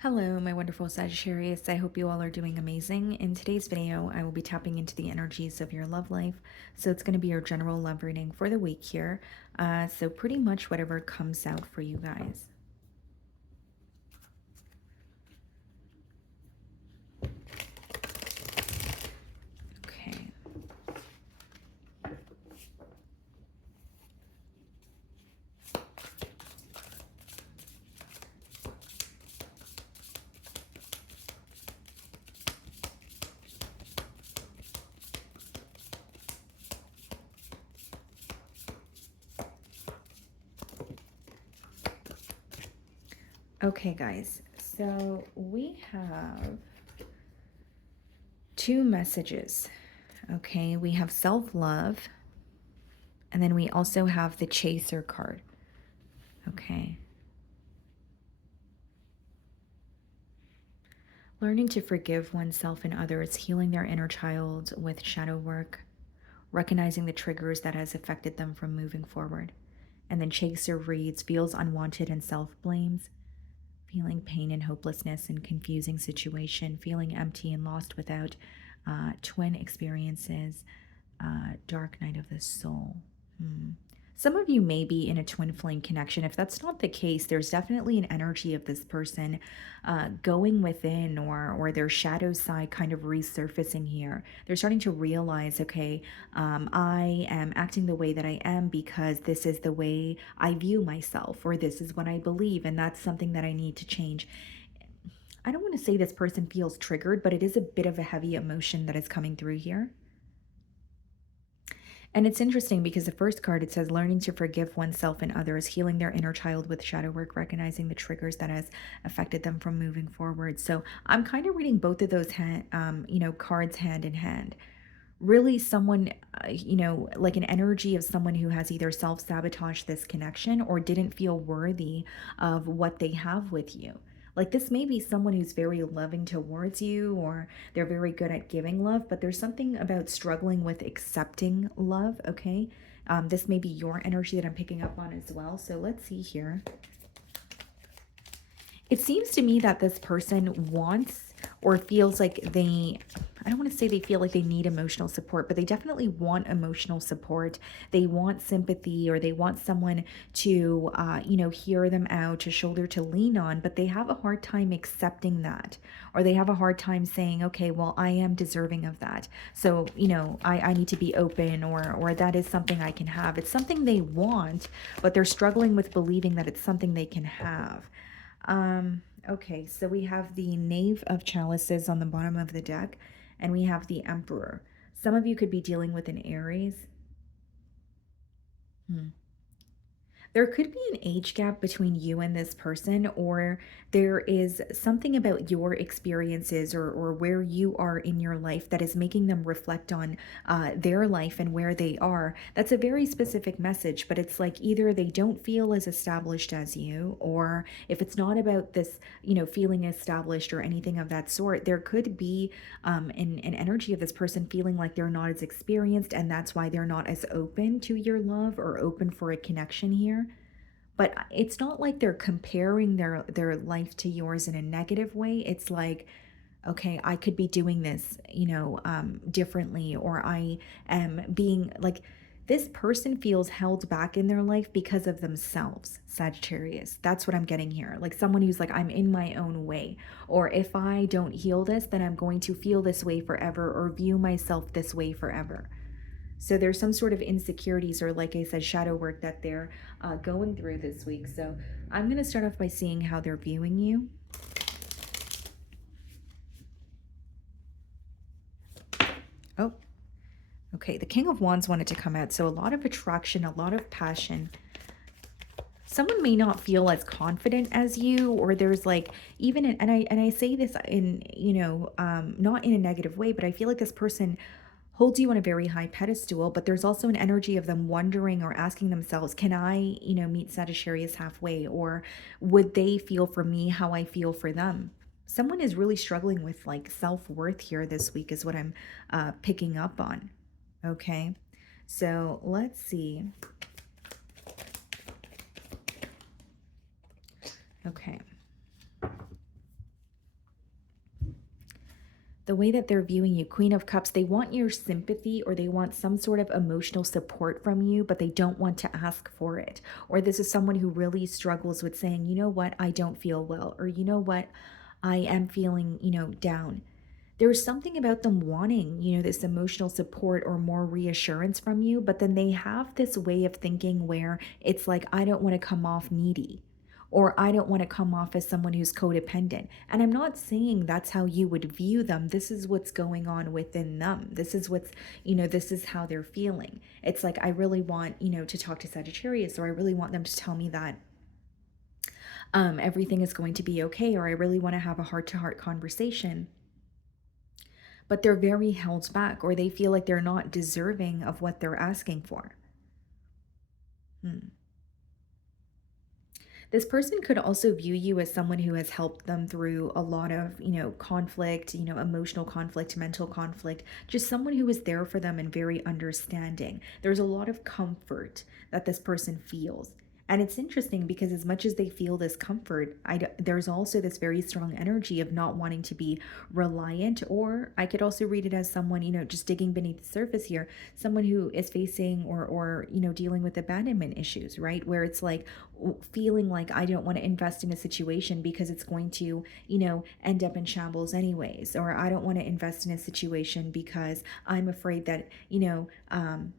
Hello, my wonderful Sagittarius. I hope you all are doing amazing. In today's video, I will be tapping into the energies of your love life. So it's going to be your general love reading for the week here. So pretty much whatever comes out for you guys. Okay. Okay, guys. So we have two messages. Okay, we have self-love, and then we also have the Chaser card. Okay. Learning to forgive oneself and others, healing their inner child with shadow work, recognizing the triggers that has affected them from moving forward. And then Chaser reads, feels unwanted and self-blames, feeling pain and hopelessness in confusing situation, feeling empty and lost without, twin experiences, dark night of the soul. Some of you may be in a twin flame connection. If that's not the case, there's definitely an energy of this person going within, or their shadow side kind of resurfacing here. They're starting to realize, okay, I am acting the way that I am because this is the way I view myself, or this is what I believe, and that's something that I need to change. I don't want to say this person feels triggered, but it is a bit of a heavy emotion that is coming through here. And it's interesting because the first card, it says learning to forgive oneself and others, healing their inner child with shadow work, recognizing the triggers that has affected them from moving forward. So I'm kind of reading both of those cards hand in hand. Really someone, like an energy of someone who has either self-sabotaged this connection or didn't feel worthy of what they have with you. Like, this may be someone who's very loving towards you, or they're very good at giving love, but there's something about struggling with accepting love, okay? This may be your energy that I'm picking up on as well. So let's see here. It seems to me that this person wants or feels like I don't want to say they feel like they need emotional support, but they definitely want emotional support. They want sympathy, or they want someone to, hear them out, a shoulder to lean on, but they have a hard time accepting that, or they have a hard time saying, okay, well, I am deserving of that. So, I need to be open, or that is something I can have. It's something they want, but they're struggling with believing that it's something they can have. Okay, so we have the Knave of Chalices on the bottom of the deck, and we have the Emperor. Some of you could be dealing with an Aries. There could be an age gap between you and this person, or there is something about your experiences, or where you are in your life that is making them reflect on their life and where they are. That's a very specific message, but it's like either they don't feel as established as you, or if it's not about this, feeling established or anything of that sort, there could be an energy of this person feeling like they're not as experienced, and that's why they're not as open to your love or open for a connection here. But it's not like they're comparing their life to yours in a negative way. It's like, okay, I could be doing this, differently, or I am being like, this person feels held back in their life because of themselves, Sagittarius. That's what I'm getting here. Like someone who's like, I'm in my own way, or if I don't heal this, then I'm going to feel this way forever, or view myself this way forever. So there's some sort of insecurities, or like I said, shadow work that they're going through this week. So I'm going to start off by seeing how they're viewing you. Oh, okay. The King of Wands wanted to come out. So a lot of attraction, a lot of passion. Someone may not feel as confident as you, or there's like even and I say this in, not in a negative way, but I feel like this person holds you on a very high pedestal, but there's also an energy of them wondering or asking themselves, can I, meet Sagittarius halfway, or would they feel for me how I feel for them? Someone is really struggling with like self-worth here this week is what I'm picking up on. Okay, so let's see. Okay. The way that they're viewing you, Queen of Cups, they want your sympathy or they want some sort of emotional support from you, but they don't want to ask for it. Or this is someone who really struggles with saying, you know what, I don't feel well, or you know what, I am feeling, down. There's something about them wanting, this emotional support or more reassurance from you, but then they have this way of thinking where it's like, I don't want to come off needy, or I don't want to come off as someone who's codependent. And I'm not saying that's how you would view them. This is what's going on within them. This is how they're feeling. It's like, I really want, to talk to Sagittarius, or I really want them to tell me that everything is going to be okay, or I really want to have a heart to heart conversation, but they're very held back, or they feel like they're not deserving of what they're asking for. Hmm. This person could also view you as someone who has helped them through a lot of, conflict, emotional conflict, mental conflict, just someone who is there for them and very understanding. There's a lot of comfort that this person feels. And it's interesting because as much as they feel this comfort, there's also this very strong energy of not wanting to be reliant, or I could also read it as someone, just digging beneath the surface here, someone who is facing or dealing with abandonment issues, right? Where it's like feeling like I don't want to invest in a situation because it's going to, end up in shambles anyways, or I don't want to invest in a situation because I'm afraid that,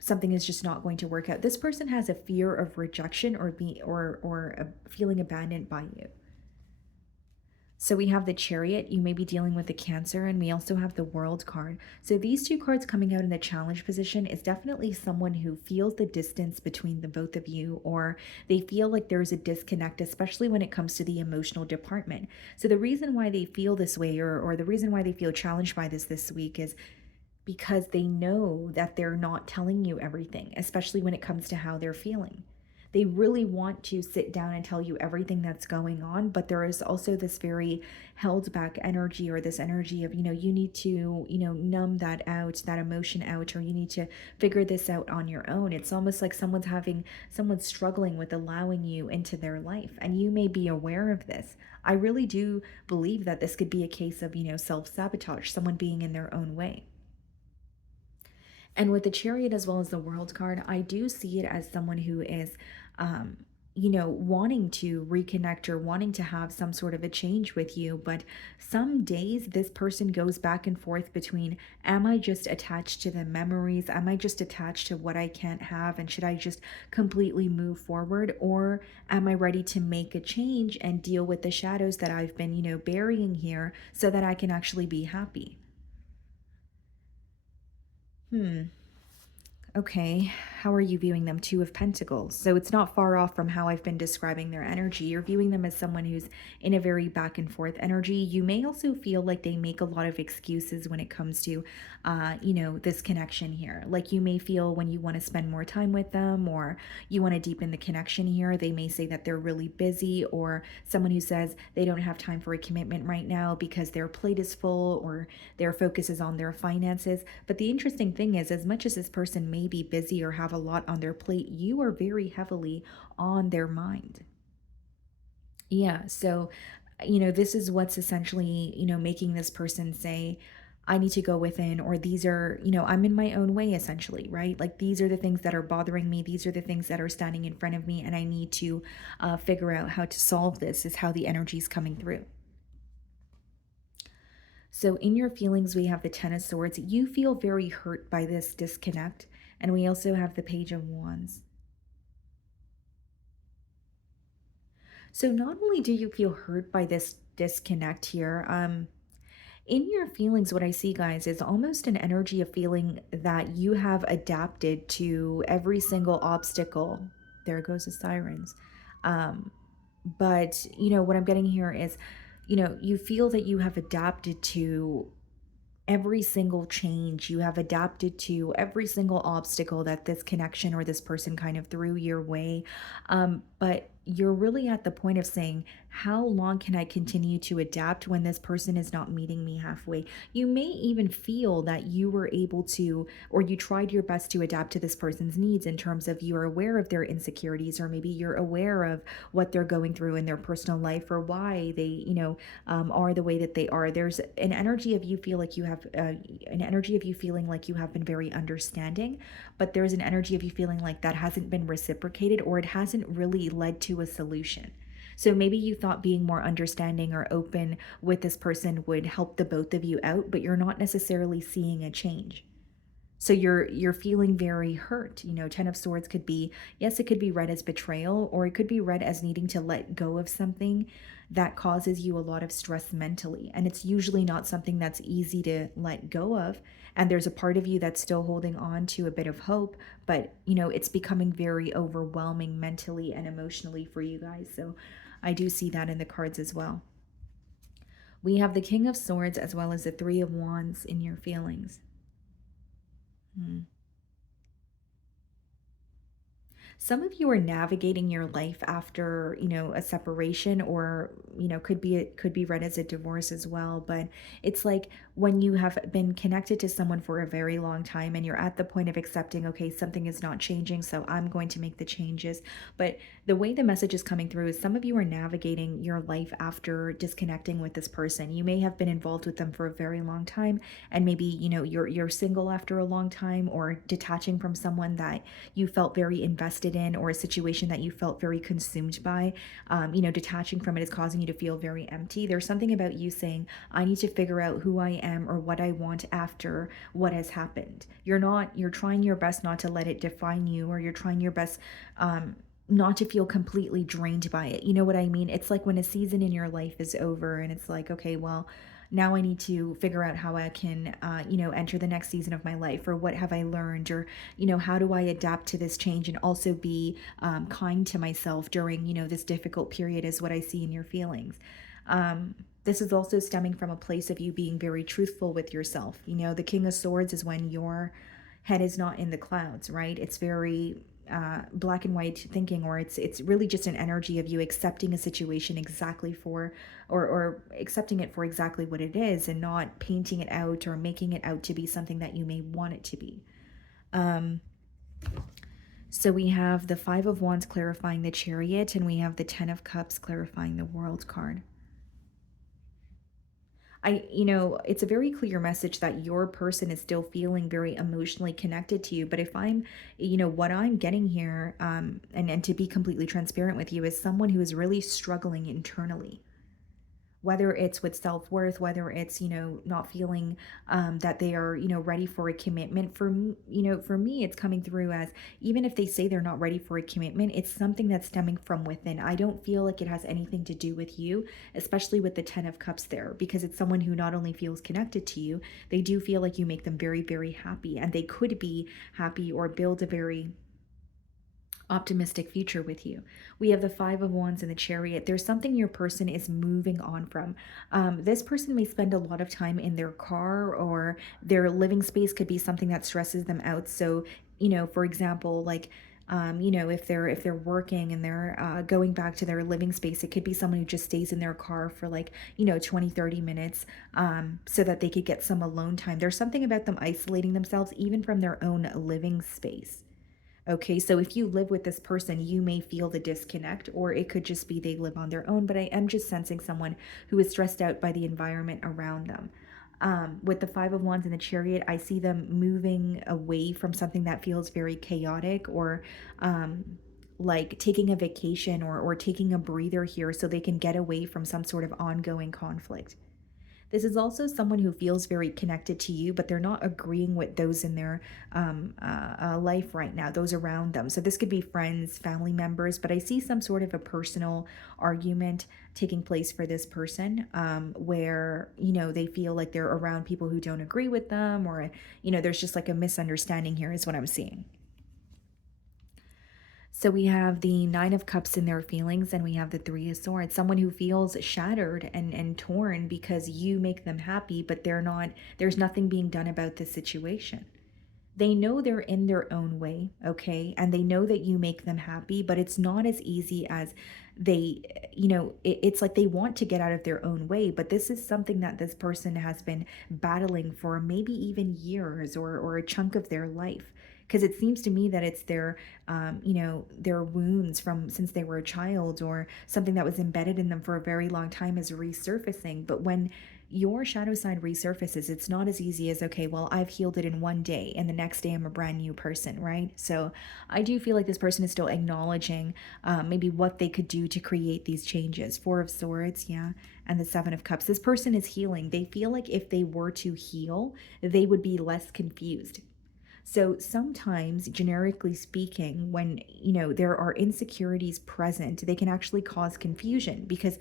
something is just not going to work out. This person has a fear of rejection or feeling abandoned by you. So we have the Chariot, you may be dealing with the Cancer, and we also have the World card. So these two cards coming out in the challenge position is definitely someone who feels the distance between the both of you, or they feel like there's a disconnect, especially when it comes to the emotional department. So the reason why they feel this way, or the reason why they feel challenged by this week, is because they know that they're not telling you everything, especially when it comes to how they're feeling. They really want to sit down and tell you everything that's going on, but there is also this very held back energy, or this energy of, you need to, numb that out, that emotion out, or you need to figure this out on your own. It's almost like someone's struggling with allowing you into their life, and you may be aware of this. I really do believe that this could be a case of, self sabotage, someone being in their own way. And with the Chariot as well as the World card, I do see it as someone who is, wanting to reconnect or wanting to have some sort of a change with you. But some days this person goes back and forth between, am I just attached to the memories? Am I just attached to what I can't have? And should I just completely move forward? Or am I ready to make a change and deal with the shadows that I've been, burying here so that I can actually be happy? Hmm. Okay, how are you viewing them? Two of Pentacles. So it's not far off from how I've been describing their energy. You're viewing them as someone who's in a very back and forth energy. You may also feel like they make a lot of excuses when it comes to, this connection here. Like you may feel when you want to spend more time with them, or you want to deepen the connection here, they may say that they're really busy, or someone who says they don't have time for a commitment right now because their plate is full or their focus is on their finances. But the interesting thing is, as much as this person may be busy or have a lot on their plate, you are very heavily on their mind. Yeah. So, this is what's essentially, making this person say, I need to go within, or these are, I'm in my own way, essentially, right? Like these are the things that are bothering me. These are the things that are standing in front of me, and I need to figure out how to solve this, is how the energy is coming through. So, in your feelings, we have the Ten of Swords. You feel very hurt by this disconnect. And we also have the Page of Wands. So, not only do you feel hurt by this disconnect here, in your feelings, what I see, guys, is almost an energy of feeling that you have adapted to every single obstacle. There goes the sirens. Um, but, what I'm getting here is, you feel that you have adapted to every single change, you have adapted to every single obstacle that this connection or this person kind of threw your way. But you're really at the point of saying, How long can I continue to adapt when this person is not meeting me halfway? You may even feel that you were able to, or you tried your best to adapt to this person's needs in terms of you're aware of their insecurities, or maybe you're aware of what they're going through in their personal life or why they, are the way that they are. There's an energy of you feel like you have, an energy of you feeling like you have been very understanding, but there's an energy of you feeling like that hasn't been reciprocated or it hasn't really led to a solution. So maybe you thought being more understanding or open with this person would help the both of you out, but you're not necessarily seeing a change. So you're feeling very hurt. 10 of swords could be, yes, it could be read as betrayal, or it could be read as needing to let go of something that causes you a lot of stress mentally. And it's usually not something that's easy to let go of. And there's a part of you that's still holding on to a bit of hope, but it's becoming very overwhelming mentally and emotionally for you guys. So I do see that in the cards as well. We have the King of Swords as well as the Three of Wands in your feelings. Hmm. Some of you are navigating your life after, a separation, or, could be read as a divorce as well, but it's like when you have been connected to someone for a very long time and you're at the point of accepting, okay, something is not changing, so I'm going to make the changes. But the way the message is coming through is some of you are navigating your life after disconnecting with this person. You may have been involved with them for a very long time, and maybe, you're single after a long time, or detaching from someone that you felt very invested in, or a situation that you felt very consumed by. Detaching from it is causing you to feel very empty. There's something about you saying, I need to figure out who I am or what I want after what has happened. You're trying your best not to let it define you, or you're trying your best not to feel completely drained by it. You know what I mean? It's like when a season in your life is over and it's like, okay, well, now I need to figure out how I can, enter the next season of my life, or what have I learned, or, how do I adapt to this change and also be kind to myself during, this difficult period, is what I see in your feelings. This is also stemming from a place of you being very truthful with yourself. The King of Swords is when your head is not in the clouds, right? It's very black and white thinking, or it's really just an energy of you accepting a situation exactly for, or accepting it for exactly what it is, and not painting it out or making it out to be something that you may want it to be. Um, so we have the Five of Wands clarifying the Chariot, and we have the Ten of Cups clarifying the World card. It's a very clear message that your person is still feeling very emotionally connected to you. But if I'm, what I'm getting here, and to be completely transparent with you, is someone who is really struggling internally, whether it's with self-worth, whether it's, not feeling that they are, ready for a commitment. For me, it's coming through as, even if they say they're not ready for a commitment, it's something that's stemming from within. I don't feel like it has anything to do with you, especially with the Ten of Cups there, because it's someone who not only feels connected to you, they do feel like you make them very, very happy, and they could be happy or build a very optimistic future with you. We have the Five of Wands and the Chariot. There's something your person is moving on from. This person may spend a lot of time in their car, or their living space could be something that stresses them out. So, for example, like, if they're working and they're going back to their living space, it could be someone who just stays in their car for like, 20-30 minutes, so that they could get some alone time. There's something about them isolating themselves even from their own living space. Okay, so if you live with this person, you may feel the disconnect, or it could just be they live on their own. But I am just sensing someone who is stressed out by the environment around them. With the Five of Wands and the Chariot, I see them moving away from something that feels very chaotic, or like taking a vacation, or taking a breather here so they can get away from some sort of ongoing conflict. This is also someone who feels very connected to you, but they're not agreeing with those in their life right now, those around them. So this could be friends, family members, but I see some sort of a personal argument taking place for this person, where, they feel like they're around people who don't agree with them, or, there's just like a misunderstanding here, is what I'm seeing. So we have the Nine of Cups in their feelings, and we have the Three of Swords. Someone who feels shattered and torn because you make them happy, but there's nothing being done about the situation. They know they're in their own way, okay? And they know that you make them happy, but it's not as easy as it's like they want to get out of their own way, but this is something that this person has been battling for maybe even years or a chunk of their life. Because it seems to me that it's their wounds from since they were a child or something that was embedded in them for a very long time is resurfacing. But when your shadow side resurfaces, it's not as easy as, okay, well, I've healed it in one day and the next day I'm a brand new person, right? So I do feel like this person is still acknowledging maybe what they could do to create these changes. Four of Swords, yeah, and the Seven of Cups. This person is healing. They feel like if they were to heal, they would be less confused. So sometimes, generically speaking, when there are insecurities present, they can actually cause confusion because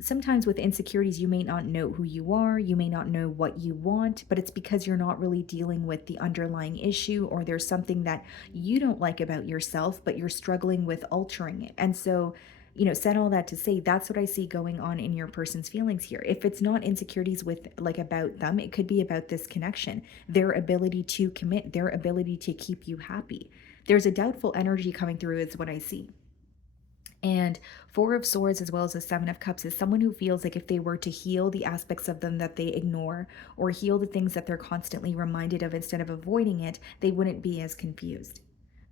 sometimes with insecurities, you may not know who you are, you may not know what you want, but it's because you're not really dealing with the underlying issue, or there's something that you don't like about yourself, but you're struggling with altering it. And so, said all that to say, that's what I see going on in your person's feelings here. If it's not insecurities with like about them, it could be about this connection, their ability to commit, their ability to keep you happy. There's a doubtful energy coming through, is what I see. And Four of Swords, as well as the Seven of Cups, is someone who feels like if they were to heal the aspects of them that they ignore or heal the things that they're constantly reminded of instead of avoiding it, they wouldn't be as confused.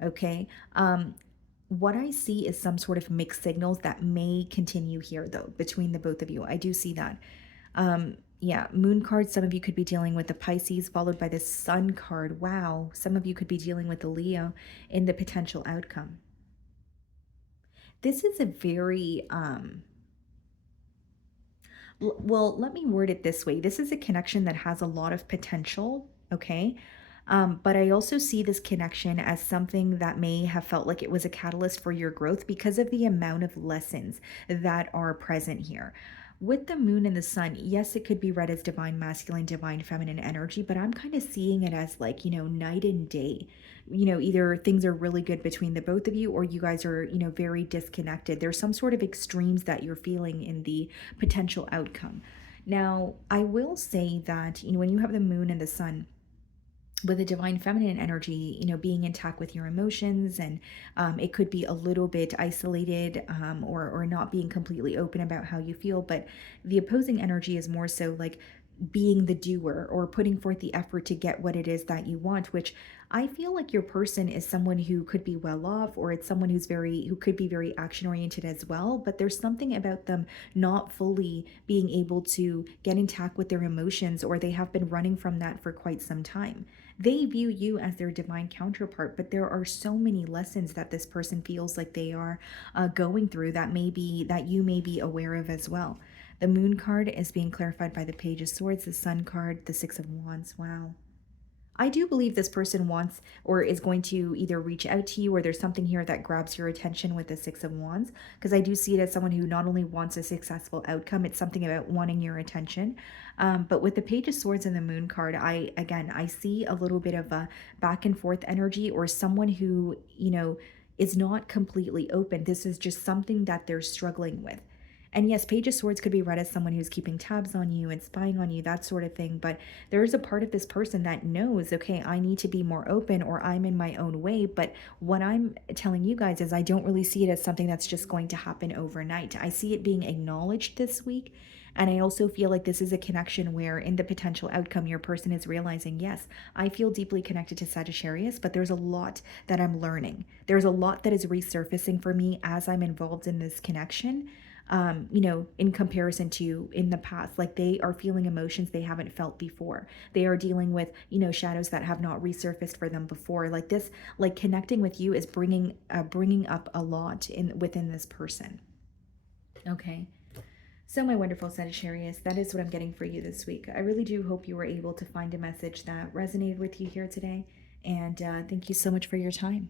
Okay. What I see is some sort of mixed signals that may continue here, though, between the both of you. I do see that. Yeah, Moon card, some of you could be dealing with the Pisces, followed by the Sun card. Wow. Some of you could be dealing with the Leo in the potential outcome. This is a very well, let me word it this way. This is a connection that has a lot of potential, okay? But I also see this connection as something that may have felt like it was a catalyst for your growth because of the amount of lessons that are present here. With the moon and the sun, yes, it could be read as divine masculine, divine feminine energy, but I'm kind of seeing it as like, night and day. Either things are really good between the both of you or you guys are, very disconnected. There's some sort of extremes that you're feeling in the potential outcome. Now, I will say that, when you have the moon and the sun, with a divine feminine energy, being intact with your emotions, and it could be a little bit isolated, or not being completely open about how you feel. But the opposing energy is more so like being the doer or putting forth the effort to get what it is that you want, which I feel like your person is someone who could be well off, or it's someone who could be very action oriented as well, but there's something about them not fully being able to get intact with their emotions, or they have been running from that for quite some time. They view you as their divine counterpart, but there are so many lessons that this person feels like they are going through that you may be aware of as well. The moon card is being clarified by the page of swords, the sun card, the six of wands. Wow. I do believe this person wants or is going to either reach out to you, or there's something here that grabs your attention with the Six of Wands, because I do see it as someone who not only wants a successful outcome, it's something about wanting your attention. But with the Page of Swords and the Moon card, I see a little bit of a back and forth energy, or someone who, is not completely open. This is just something that they're struggling with. And yes, Page of Swords could be read as someone who's keeping tabs on you and spying on you, that sort of thing. But there is a part of this person that knows, okay, I need to be more open, or I'm in my own way. But what I'm telling you guys is I don't really see it as something that's just going to happen overnight. I see it being acknowledged this week. And I also feel like this is a connection where, in the potential outcome, your person is realizing, yes, I feel deeply connected to Sagittarius, but there's a lot that I'm learning. There's a lot that is resurfacing for me as I'm involved in this connection, in comparison to in the past. Like, they are feeling emotions they haven't felt before. They are dealing with, shadows that have not resurfaced for them before. Like this, like connecting with you is bringing up a lot within this person. Okay. So, my wonderful Sagittarius, that is what I'm getting for you this week. I really do hope you were able to find a message that resonated with you here today. And thank you so much for your time.